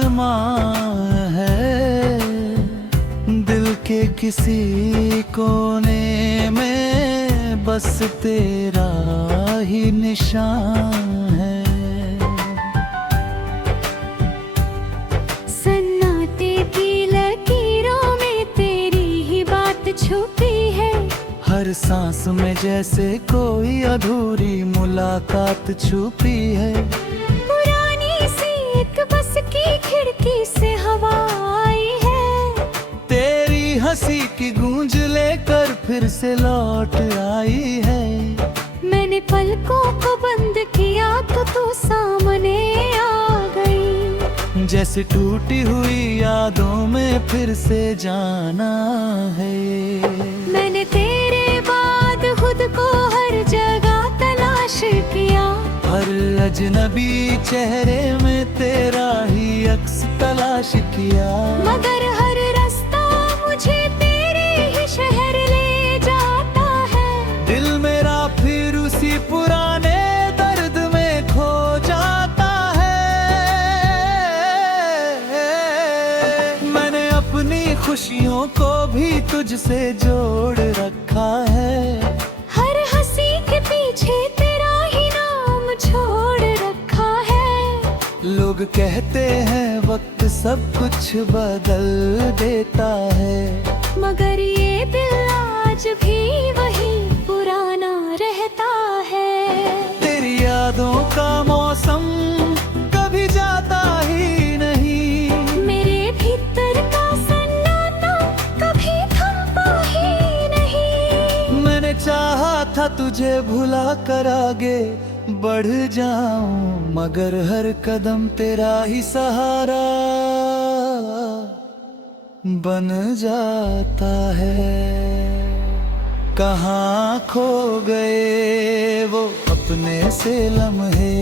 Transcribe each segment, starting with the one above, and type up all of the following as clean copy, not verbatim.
आसमां है, दिल के किसी कोने में बस तेरा ही निशान है। सन्नाटे की लकीरों में तेरी ही बात छुपी है। हर सांस में जैसे कोई अधूरी मुलाकात छुपी है। पुरानी सी एक बस की खिड़की से हवा आई है। तेरी हंसी की गूंज लेकर फिर से लौट आई है। मैंने पलकों को बंद किया तो तू सामने आ गई। जैसे टूटी हुई यादों में फिर से जाना है। मैंने तेरे बाद खुद को हर जगह तलाश किया। हर अजनबी चेहरे में तेरा ही अक्स तलाश किया। मगर हर रास्ता मुझे तेरे ही शहर ले जाता है। दिल मेरा फिर उसी पुराने दर्द में खो जाता है। मैंने अपनी खुशियों को भी तुझसे जोड़ रखा है। हर हंसी के पीछे तेरा ही नाम छोड़ रखा है। लोग कहते हैं वक्त सब कुछ बदल देता है, मगर ये दिल आज भी वही पुराना रहता है। तेरी यादों का मौसम कभी जाता ही नहीं। मेरे भीतर का सन्नाटा कभी थमता ही नहीं। मैंने चाहा था तुझे भुला कर आगे बढ़ जाऊं, मगर हर कदम तेरा ही सहारा बन जाता है। कहाँ खो गए वो अपने से लम्हे,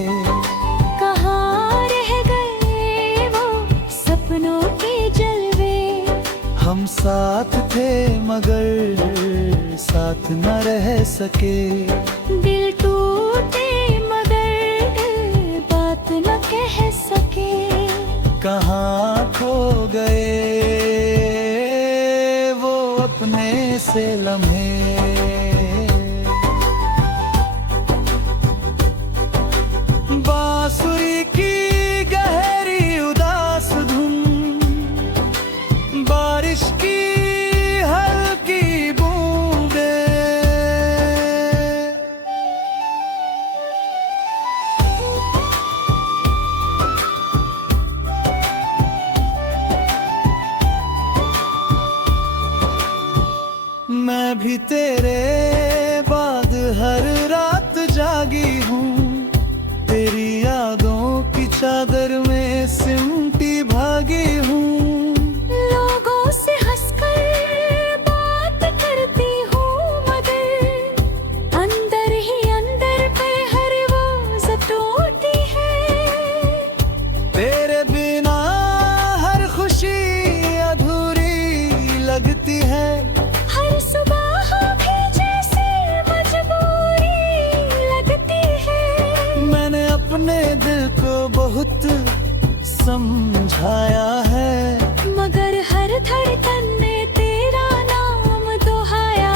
कहाँ रह गए वो सपनों के जलवे। हम साथ थे मगर साथ न रह सके। दिल टूटे मगर बात न कह सके। कहाँ खो गए वो अपने से लम्हे। बांसुरी की गहरी उदास धुन, बारिश की हल्की बूंदें, मैं भी तेरे बाद हर रात जागी हूँ। तेरी यादों की चादर में सिमटी भागी हूँ। लोगों से हंसकर बात करती हूँ, मगर अंदर ही अंदर पे हर वो टूटी है। तेरे बिना हर खुशी अधूरी लगती है। हर सुबह भी जैसे मजबूरी लगती है। मैंने अपने दिल को बहुत समझाया है, मगर हर धड़कन ने तेरा नाम दोहाया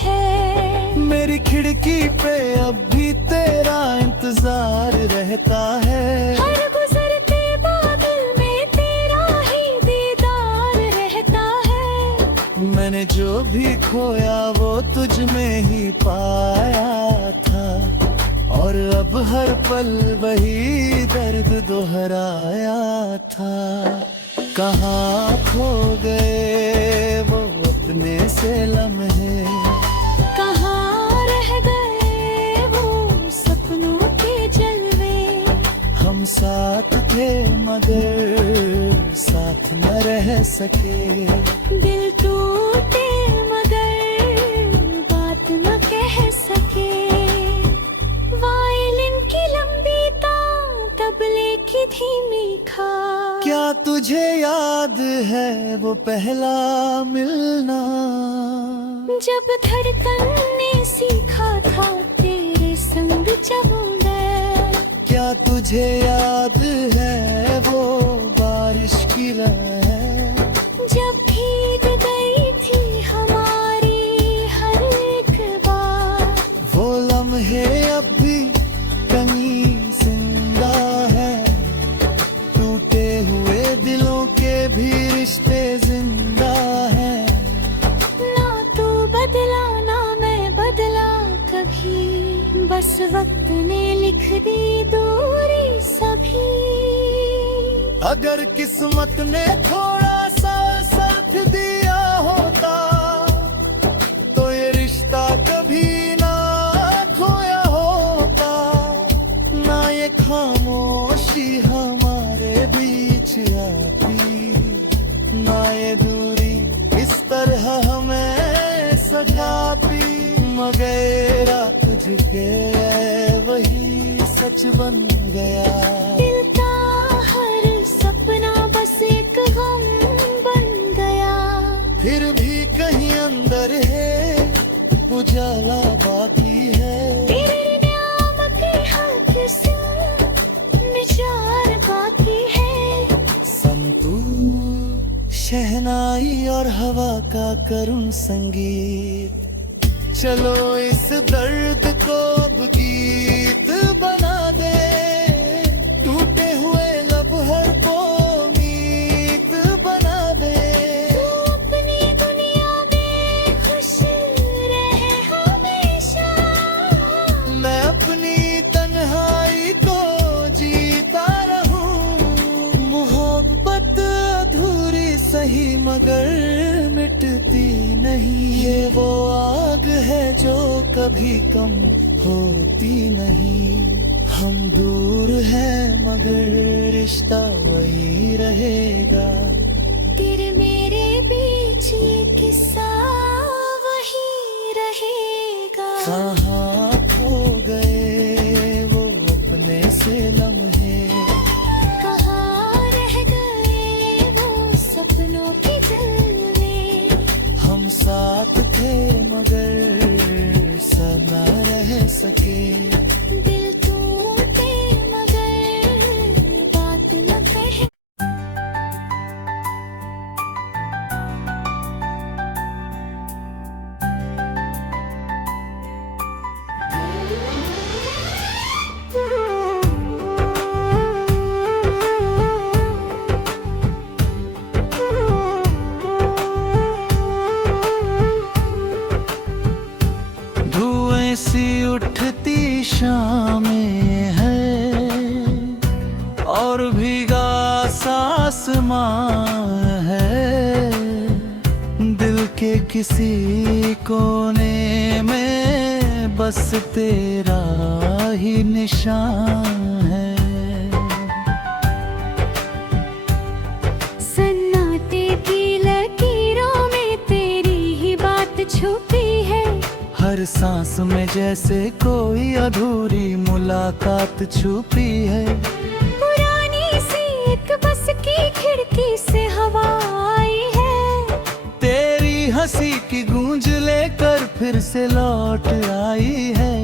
है। मेरी खिड़की पे अब भी तेरा इंतजार रहता है। हर गुजरते बादल में तेरा ही दीदार रहता है। मैंने जो भी खोया वो तुझ में ही पाया था, और अब हर पल वही दर्द दोहराया था। कहाँ खो गए वो अपने से लम्हे, कहाँ रह गए वो सपनों के जलवे। हम साथ थे मगर साथ न रह सके। दिल टूटे मगर बात न कह सके। वायलिन की लंबी तान तबले की धीमी खान। क्या तुझे याद है वो पहला मिलना, जब धड़कन ने सीखा था तेरे संग जब मैं। क्या तुझे याद है वो बारिश रहे। जब भीग गई थी हमारी हर एक बात, वो लम्हे अब भी कहीं जिंदा है। टूटे हुए दिलों के भी रिश्ते जिंदा है। ना तू बदला ना मैं बदला कभी, बस वक्त ने लिख दी दूरी सभी। अगर किस्मत ने थोड़ा सा साथ दिया होता तो ये रिश्ता कभी ना खोया होता। ना ये खामोशी हमारे बीच आती, ना ये दूरी इस तरह हमें सजाती। मगर तुझके वही सच बन गया। दिल का हर सपना बस एक गम बन गया। फिर भी कहीं अंदर है उजाला बाकी है। तेरे नाम के हक से निचार बाकी है। संतूर शहनाई और हवा का करुण संगीत, चलो इस दर्द को अब गीत बना दे। टूटे हुए लब हर को मीत बना दे। तू अपनी दुनिया में खुश रहे हमेशा, मैं अपनी तन्हाई को जीता रहूं। मोहब्बत अधूरी सही मगर मिटती नहीं। ये वो आग है जो कभी कम होती नहीं। हम दूर हैं मगर रिश्ता वही रहेगा। तेरे मेरे बीच ये किस्सा वही रहेगा। कहाँ खो गए वो अपने से लम्हे, कहाँ रह गए वो सपनों की जलवे। हम साथ थे मगर साथ न रह सके। दिल टूटे मगर बात न कहे। धुएं सी उठती शामें है और भीगा सा आसमां है। दिल के किसी कोने में बस तेरा ही निशान है। सन्नाटे की लकीरों में तेरी ही बात छुपी है। हर सांस में जैसे कोई अधूरी मुलाकात छुपी है। पुरानी सी एक बस की खिड़की से हवा आई है। तेरी हंसी की गूंज लेकर फिर से लौट आई है।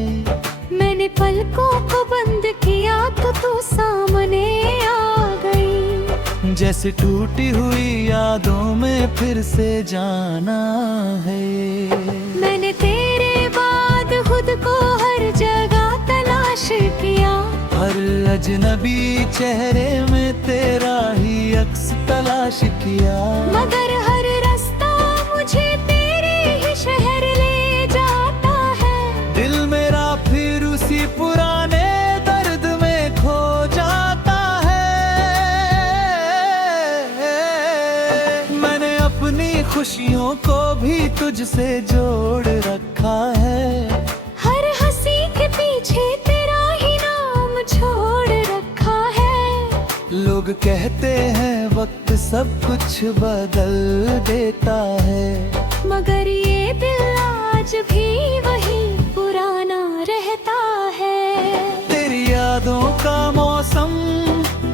मैंने पलकों को बंद किया तो तू सामने आ गई। जैसे टूटी हुई यादों में फिर से जाना है। मैंने तेरे बाद खुद को हर जगह तलाश किया। हर अजनबी चेहरे में तेरा ही अक्स तलाश किया। मगर हर रास्ता मुझे तेरे ही शहर ले जाता है। दिल मेरा फिर उसी पुराने दर्द में खो जाता है। मैंने अपनी खुशियों को भी तुझसे जोड़ रखा है। हर हंसी के पीछे तेरा ही नाम छोड़ रखा है। लोग कहते हैं वक्त सब कुछ बदल देता है, मगर ये दिल आज भी वही पुराना रहता है। तेरी यादों का मौसम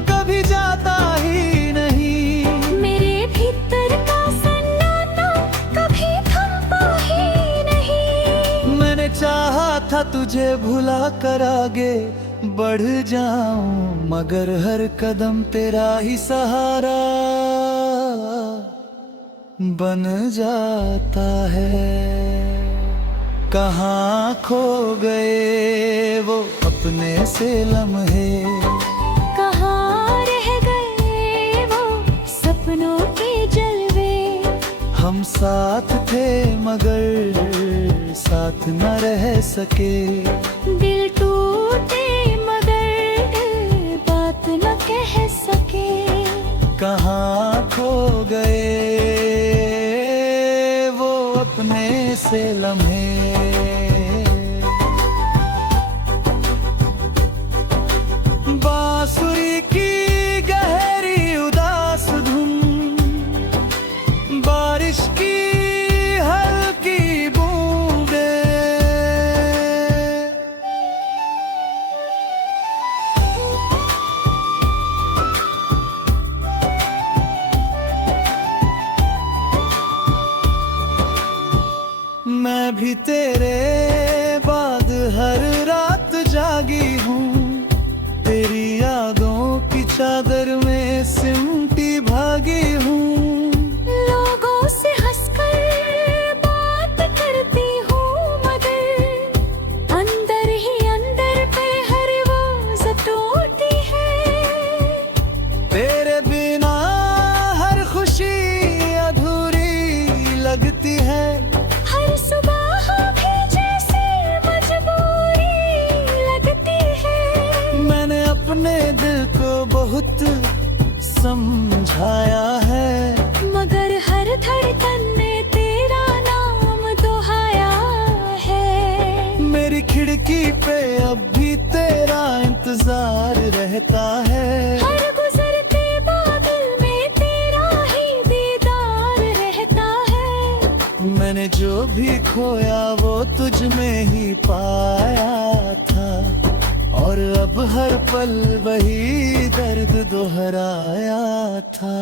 कभी जाता ही नहीं। मेरे भीतर का सन्नाटा कभी थमता ही नहीं। मैंने चाहा था तुझे भुला कर आगे बढ़ जाऊं, मगर हर कदम तेरा ही सहारा। बन जाता है। कहाँ खो गए वो अपने से लम्हे, कहाँ रह गए वो सपनों के जलवे। हम साथ थे मगर साथ न रह सके। दिल टूटे मगर बात न कह सके। कहाँ खो गए वो अपने से लम्हे। बांसुरी की गहरी उदास धुन, बारिश की हल्की बूंदें, मैं भी तेरे बाद हर रात जागी हूँ। तेरी यादों की चादर में सिमटी भागी हूँ। लोगों से हंसकर बात करती हूँ मगर अंदर ही अंदर पे हर वो टूटती है। तेरे बिना हर खुशी अधूरी लगती है। हर सुबह भी जैसे मजबूरी लगती है। मैंने अपने दिल को बहुत समझाया है, मगर हर धड़कन ने तेरा नाम दोहाया है। मेरी खिड़की पे अब भी तेरा इंतजार रहता है। हर गुजरते बादल में तेरा ही दीदार रहता है। मैंने जो भी खोया वो तुझ में ही पाया था, और अब हर पल वही दर्द दोहराया था।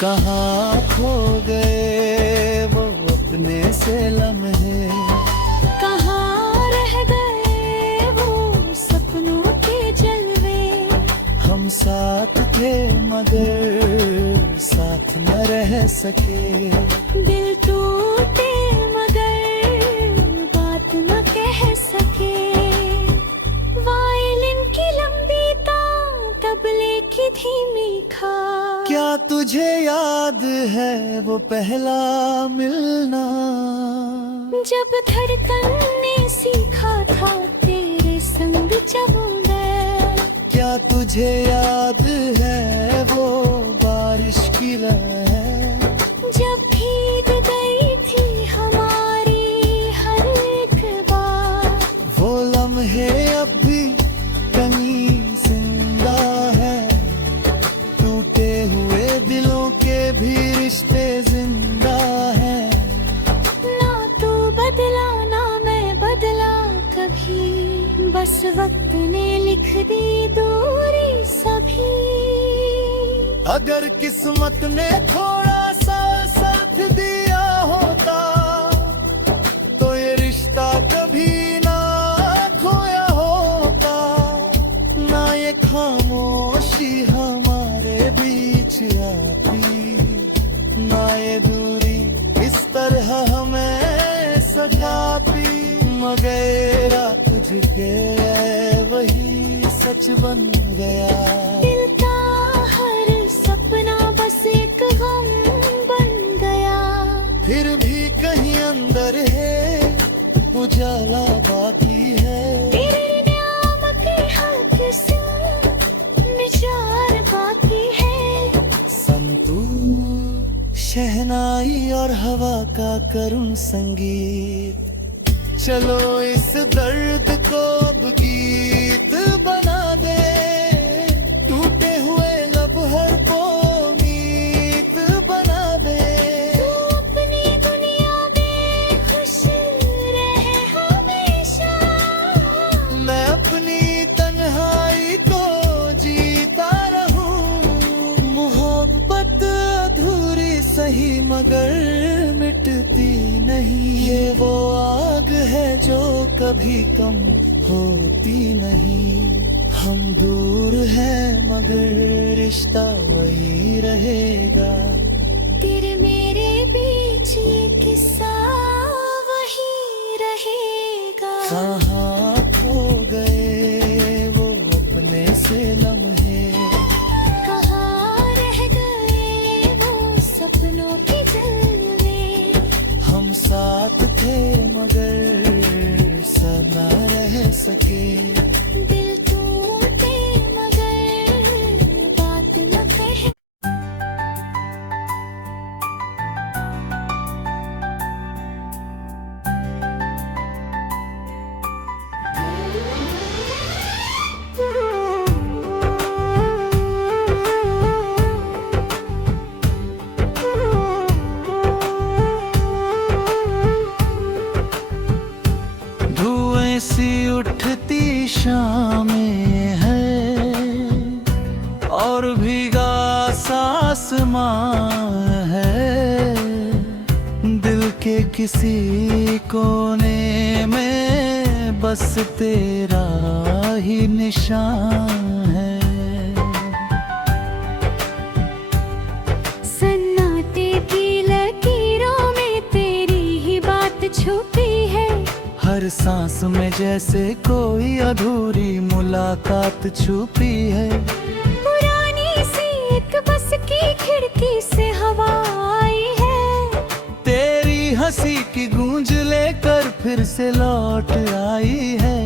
कहाँ खो गए वो अपने से लम्हे, कहाँ रह गए वो सपनों के जलवे। हम साथ थे मगर साथ न रह सके। दिल टूटे मगर बात न कह सके। वायलिन की लंबी तान, तबले की धीमी खान। क्या तुझे याद है वो पहला मिलना, जब धड़कन ने सीखा था तेरे संग जब मैं। क्या तुझे याद है वो बारिश की लहर, जब भीग गई थी हमारी हर एक बार। वो लम्हे अब भी कहीं जिंदा है। टूटे हुए दिलों के भी रिश्ते जिंदा हैं। ना तू बदला ना मैं बदला कभी, बस वक्त ने लिख दी दूरी सभी। अगर किस्मत ने थोड़ा सा साथ दिया होता तो ये रिश्ता कभी ना खोया होता। ना ये खामोशी हमारे बीच आती, ना ये दूरी इस तरह हमें सजाती। मगर तुझके वही सच बन गया। दिल का हर सपना बस एक गम बन गया। फिर भी कहीं अंदर है उजाला बाकी है। तेरे नाम के हाथ से निचार बाकी है। संतूर शहनाई और हवा का करुण संगीत, चलो इस दर्द को अब गीत बना दे। टूटे हुए लब हर को मीत बना दे। तू अपनी दुनिया में खुश रहे हमेशा। मैं अपनी तन्हाई को जीता रहूं। मोहब्बत अधूरी सही मगर मिटती नहीं। ये वो आग है जो कभी कम होती नहीं। हम दूर हैं मगर रिश्ता वही रहेगा। तेरे मेरे आसमां है, दिल के किसी कोने में बस तेरा ही निशान है। सन्नाटे की लकीरों में तेरी ही बात छुपी है, हर सांस में जैसे कोई अधूरी मुलाकात छुपी है। पुरानी सी एक बस की खिड़की से हवा आई है, तेरी हंसी की गूंज लेकर फिर से लौट आई है।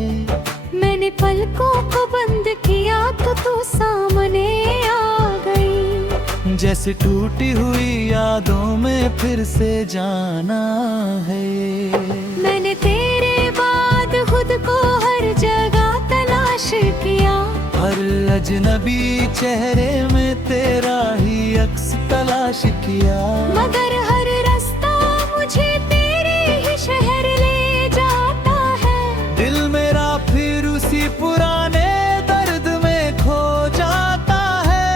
मैंने पलकों को बंद किया तो तू सामने आ गई, जैसे टूटी हुई यादों में फिर से जाना है। मैंने तेरे बाद खुद को हर जगह तलाश किया, हर अजनबी चेहरे में तेरा ही अक्स तलाश किया। मगर हर रास्ता मुझे तेरे ही शहर ले जाता है। दिल मेरा फिर उसी पुराने दर्द में खो जाता है।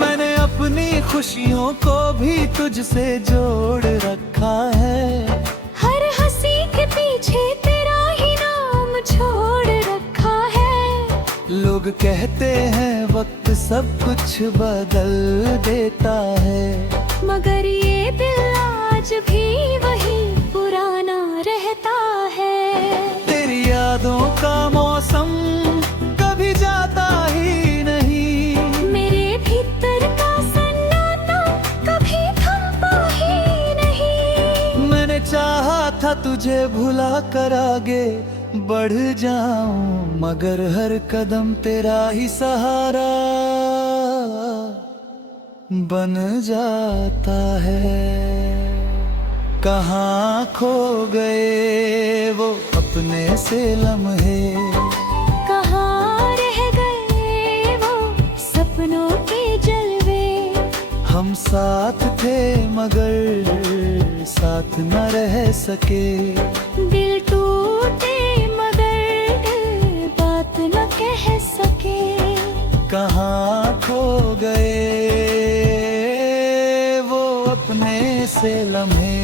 मैंने अपनी खुशियों को भी तुझसे जोड़ रखा है, हर हंसी के पीछे तेरा ही नाम छोड़ रखा है। लोग कहते हैं वक्त सब कुछ बदल देता है, मगर ये दिल आज भी वही पुराना रहता है। तेरी यादों का मौसम कभी जाता ही नहीं, मेरे भीतर का सन्नाटा कभी थमता ही नहीं। मैंने चाहा था तुझे भुला कर आगे बढ़ जाऊं, मगर हर कदम तेरा ही सहारा बन जाता है। कहाँ खो गए वो अपने से लम्हे, कहाँ रह गए वो सपनों के जलवे। हम साथ थे मगर साथ न रह सके। दिल टूटे मगर बात न कह सके। कहाँ खो गए वो अपने से लम्हे।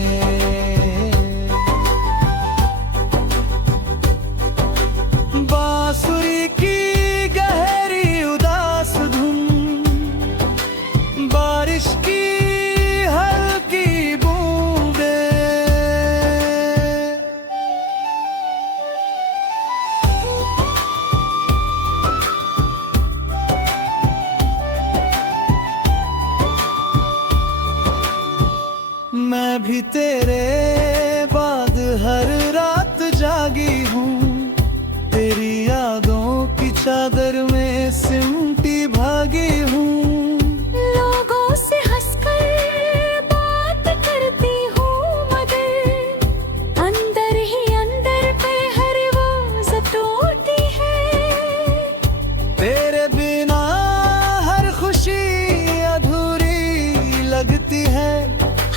बांसुरी की गहरी उदास धुन, बारिश की हल्की बूंदें, मैं भी तेरे बाद हर रात जागी हूँ, तेरी यादों की चादर में सिमटी भागी हूँ। लोगों से हंसकर बात करती हूँ मगर अंदर ही अंदर पे हर वो टूटी है। तेरे बिना हर खुशी अधूरी लगती है,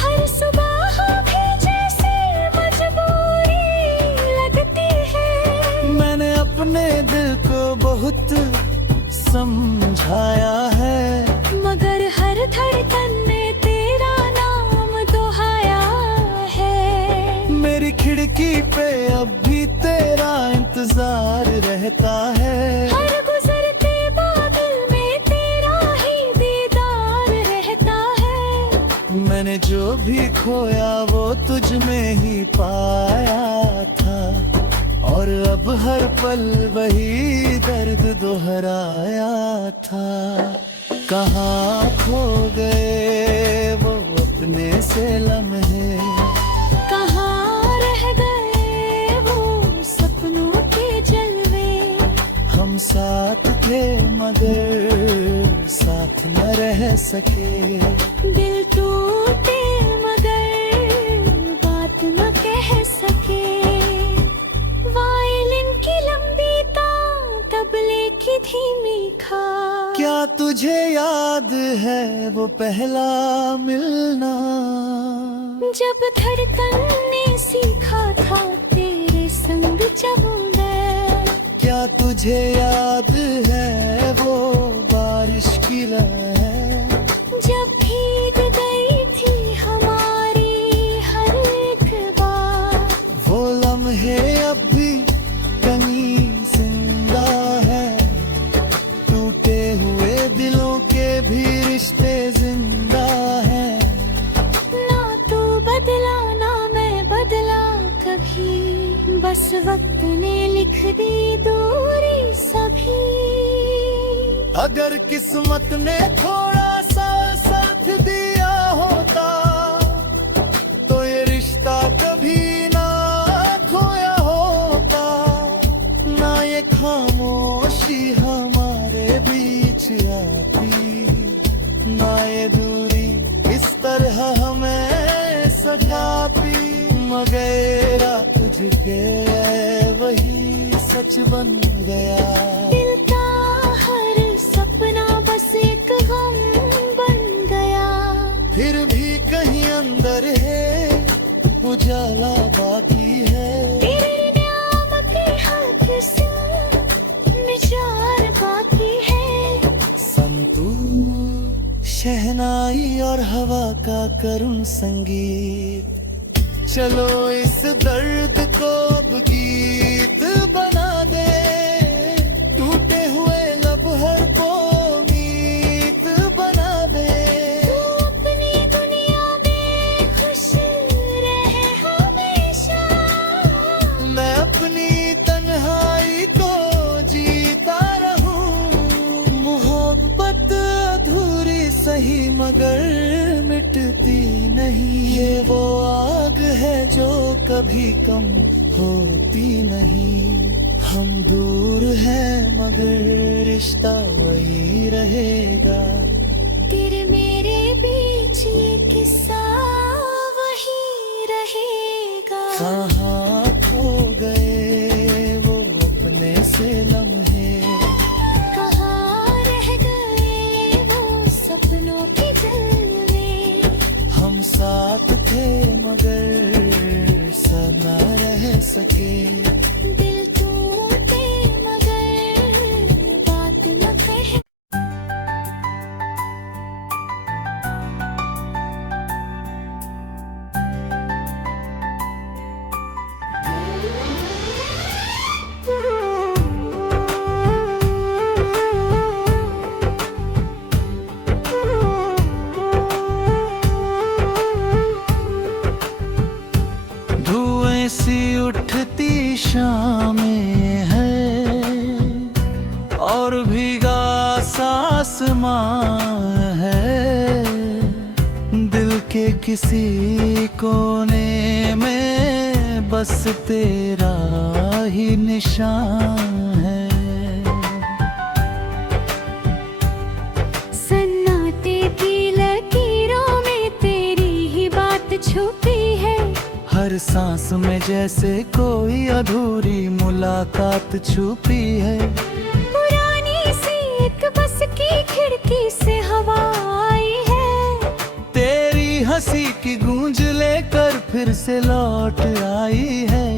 हर सुबह भी जैसे मजबूरी लगती है। मैंने अपने दिल को बहुत समझाया है, मगर हर धड़कन में तेरा नाम दोहाया है। मेरी खिड़की पे अब भी तेरा इंतजार रहता है। हर गुजरते बादल में तेरा ही दीदार रहता है। मैंने जो भी खोया वो तुझ में ही पाया था, और अब हर पल वही दर्द दोहराया था। कहाँ खो गए वो अपने से लम्हे, कहाँ रह गए वो सपनों के जलवे। हम साथ थे मगर साथ न रह सके। दिल टूटे मगर बात न कह सके। वायलिन की लंबी तान तबले की धीमी खान। क्या तुझे याद है वो पहला मिलना, जब धड़कन ने सीखा था तेरे संग जब मैं। क्या तुझे याद है वो बात वक्त ने लिख दी दूरी सभी। अगर किस्मत ने थोड़ा सा साथ दिया होता तो ये रिश्ता कभी ना खोया होता। ना ये खामोशी हमारे बीच आती, ना ये दूरी इस तरह हमें सताती। मगर तुझके वही सच बन गया। दिल का हर सपना बस एक गम बन गया। फिर भी कहीं अंदर है उजाला बाकी है। तेरे नाम के हाथ से निचार बाकी है। संतूर शहनाई और हवा का करुण संगीत, चलो इस दर्द को अब गीत बना दे। टूटे हुए लब हर को मीत बना दे। तू अपनी दुनिया में खुश रहे हमेशा। मैं अपनी तन्हाई को जीता रहूं। मोहब्बत अधूरी सही मगर मिटती नहीं। ये वो आग है जो कभी कम होती नहीं। हम दूर हैं मगर रिश्ता वही रहेगा। तेरे मेरे बीच ये किस्सा वही रहेगा। कहाँ खो गए वो अपने से लम्हे, कहाँ रह गए वो सपनों की जलवे। हम साथ थे मगर सब न रह सके। दिल टूटे मगर बात न कहे। धुएं सी उठती शामें है और भीगा सा आसमां है। दिल के किसी कोने में बस तेरा ही निशान है। सन्नाटे की लकीरों में तेरी ही बात छुपी है। हर सांस में जैसे कोई अधूरी मुलाकात छुपी है। पुरानी सी एक बस की खिड़की से हवा आई है। तेरी हंसी की गूंज लेकर फिर से लौट आई है।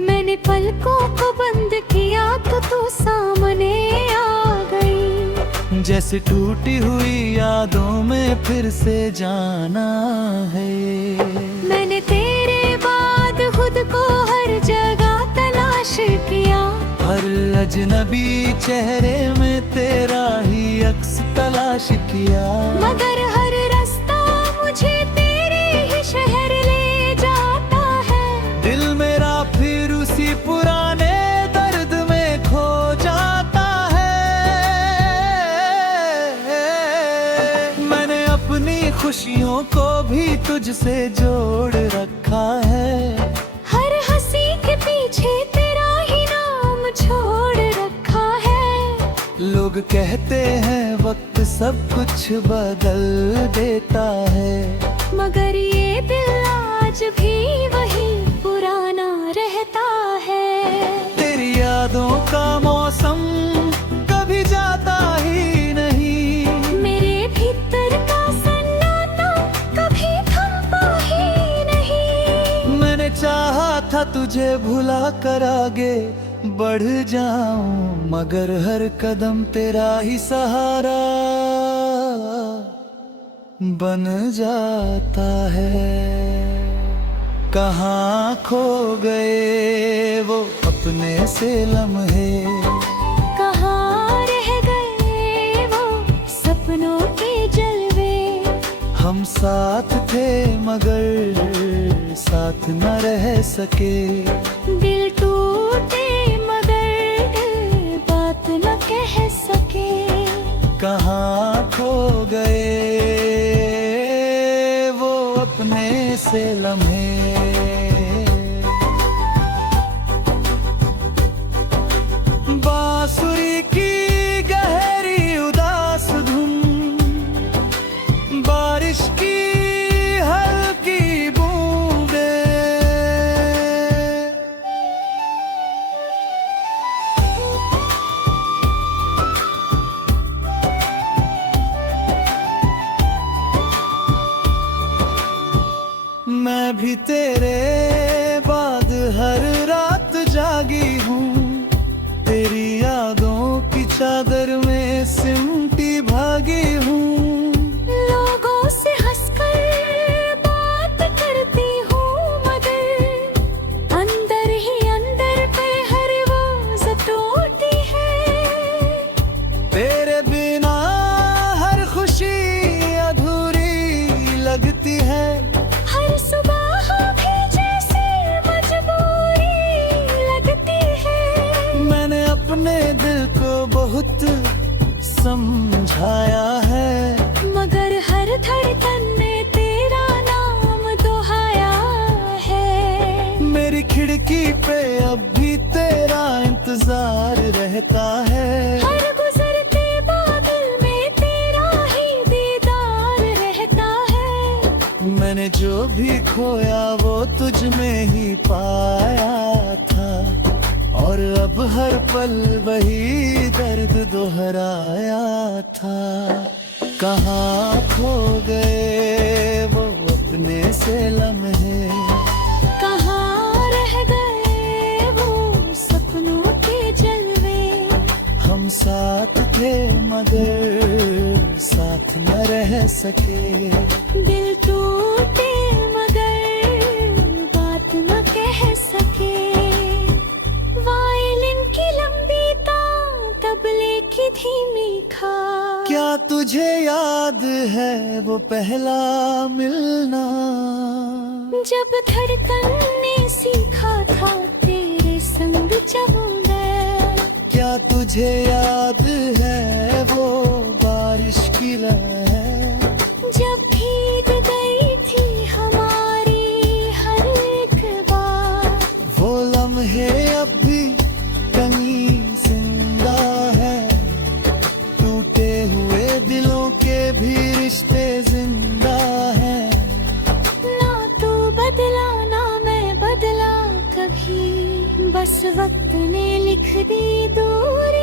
मैंने पलकों को बंद किया तो तू सामने आ गई। जैसे टूटी हुई यादों में फिर से जाना है। मैंने तेरे बाद खुद को हर जगह तलाश किया। हर अजनबी चेहरे में तेरा ही अक्स तलाश किया। मगर हर रास्ता मुझे तेरे ही शहर ले जाता है। दिल मेरा फिर उसी पुराने दर्द में खो जाता है। मैंने अपनी खुशियों को भी तुझसे जोड़ रखा है। हर हंसी के पीछे तेरा ही नाम छोड़ रखा है। लोग कहते हैं वक्त सब कुछ बदल देता है, मगर ये दिल आज भी वही पुराना रहता है। तेरी यादों का मौसम कभी जाता ही नहीं। मेरे भीतर का सन्नाटा कभी थमता ही नहीं। मैंने चाहा था तुझे भुला कर आगे बढ़ जाऊं, मगर हर कदम तेरा ही सहारा बन जाता है। कहाँ खो गए वो अपने से लम्हे, कहाँ रह गए वो सपनों के जलवे। हम साथ थे मगर साथ न रह सके। दिल टूटे मगर बात न कह सके। कहाँ खो गए वो अपने से लम्हे। बांसुरी की गहरी उदास धुन, बारिश की हल्की बूंदें, मैं भी तेरे बाद हर रात जागी हूँ। तेरी यादों की चादर में सिमटी भागी हूँ। लोगों से हंसकर बात करती हूँ मगर अंदर ही अंदर पे हर रोज टूटी है। तेरे बिना हर खुशी अधूरी लगती है। हर सुबह भी जैसे मजबूरी लगती है। मैंने अपने दिल को बहुत समझाया है, मगर हर धड़कन में तेरा नाम दोहाया है। मेरी खिड़की पे अब भी तेरा इंतजार रहता है। हर गुजरते बादल में तेरा ही दीदार रहता है। मैंने जो भी खोया वो तुझ में ही पाया था, और अब हर पल वही दर्द दोहराया था। कहाँ खो गए वो अपने से लम्हे। कहाँ रह गए वो सपनों के जलवे। हम साथ थे मगर साथ न रह सके। दिल टूटे मगर बात न कह सके। वायलिन की लंबी तान, तबले की धीमी खान। क्या तुझे याद है वो पहला मिलना, जब धड़कन ने सीखा था तेरे संग जब मैं। क्या तुझे याद है वो बारिश की लहर, जब भीग गई थी हमारी हर एक बात। वो लम्हे अब भी कहीं जिंदा है। टूटे हुए दिलों के भी रिश्ते जिंदा हैं। ना तू बदला ना मैं बदला कभी, बस वक्त ने लिख दी दूरी।